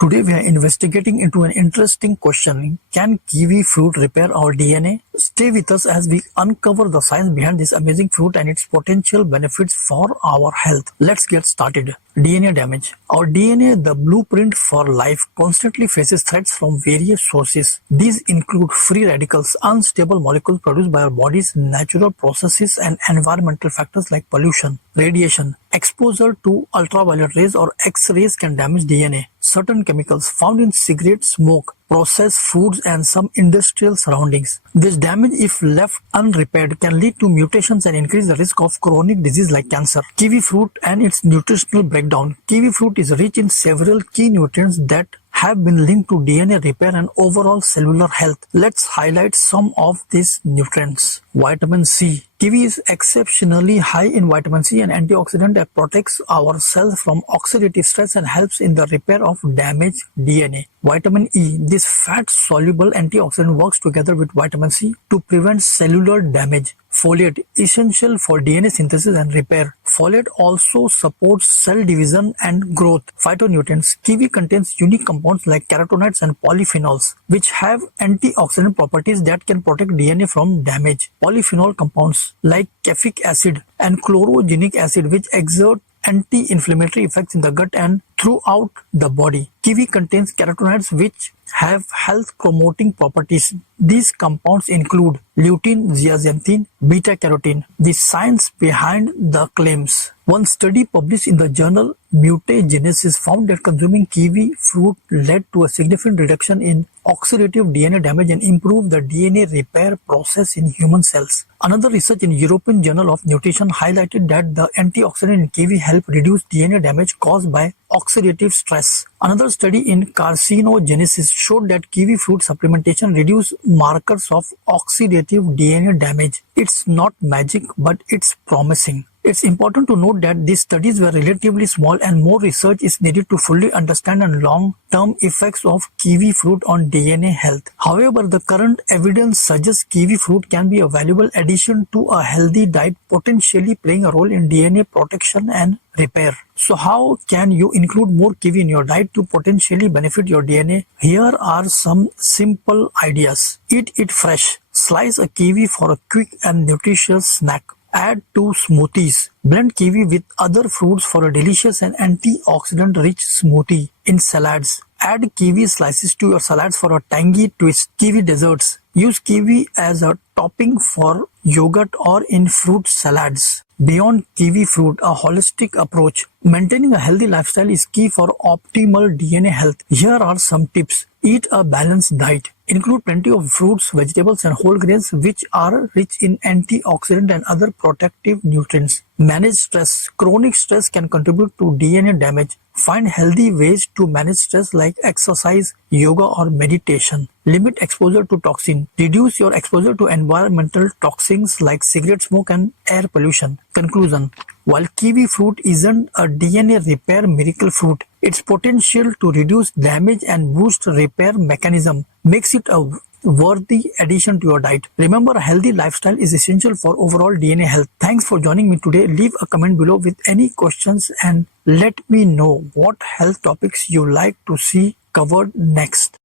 Today we are investigating into an interesting question. Can kiwi fruit repair our DNA? Stay with us as we uncover the science behind this amazing fruit and its potential benefits for our health. Let's get started. DNA damage. Our DNA, the blueprint for life, constantly faces threats from various sources. These include free radicals, unstable molecules produced by our body's natural processes, and environmental factors like pollution, radiation. Exposure to ultraviolet rays or X-rays can damage DNA. Certain chemicals found in cigarette smoke, processed foods, and some industrial surroundings. This damage, if left unrepaired, can lead to mutations and increase the risk of chronic disease like cancer. Kiwi fruit and its nutritional breakdown. Kiwi fruit is rich in several key nutrients that have been linked to DNA repair and overall cellular health. Let's highlight some of these nutrients. Vitamin C. Kiwi is exceptionally high in vitamin C, an antioxidant that protects our cells from oxidative stress and helps in the repair of damaged DNA. Vitamin E. This fat-soluble antioxidant works together with vitamin C to prevent cellular damage. Folate, essential for DNA synthesis and repair. Folate also supports cell division and growth. Phytonutrients. Kiwi contains unique compounds like carotenoids and polyphenols, which have antioxidant properties that can protect DNA from damage. Polyphenol compounds like caffeic acid and chlorogenic acid, which exert anti-inflammatory effects in the gut and throughout the body. Kiwi contains carotenoids which have health-promoting properties. These compounds include lutein, zeaxanthin, beta-carotene. The science behind the claims. One study published in the journal Mutagenesis found that consuming kiwi fruit led to a significant reduction in oxidative DNA damage and improved the DNA repair process in human cells. Another research in European Journal of Nutrition highlighted that the antioxidant in kiwi help reduce DNA damage caused by oxidative stress. Another study in Carcinogenesis showed that kiwi fruit supplementation reduced markers of oxidative DNA damage. It's not magic, but it's promising. It's important to note that these studies were relatively small and more research is needed to fully understand the long-term effects of kiwi fruit on DNA health. However, the current evidence suggests kiwi fruit can be a valuable addition to a healthy diet, potentially playing a role in DNA protection and repair. So how can you include more kiwi in your diet to potentially benefit your DNA? Here are some simple ideas. Eat it fresh. Slice a kiwi for a quick and nutritious snack. Add to smoothies. Blend kiwi with other fruits for a delicious and antioxidant-rich smoothie. In salads, add kiwi slices to your salads for a tangy twist. Kiwi desserts. Use kiwi as a topping for yogurt or in fruit salads. Beyond kiwi fruit, a holistic approach. Maintaining a healthy lifestyle is key for optimal DNA health. Here are some tips. Eat a balanced diet. Include plenty of fruits, vegetables, and whole grains which are rich in antioxidant and other protective nutrients. Manage stress. Chronic stress can contribute to DNA damage. Find healthy ways to manage stress like exercise, yoga, or meditation. Limit exposure to toxin. Reduce your exposure to environmental toxins like cigarette smoke and air pollution. Conclusion. While kiwi fruit isn't a DNA repair miracle fruit, its potential to reduce damage and boost repair mechanism makes it a worthy addition to your diet. Remember, a healthy lifestyle is essential for overall DNA health. Thanks for joining me today. Leave a comment below with any questions and let me know what health topics you like to see covered next.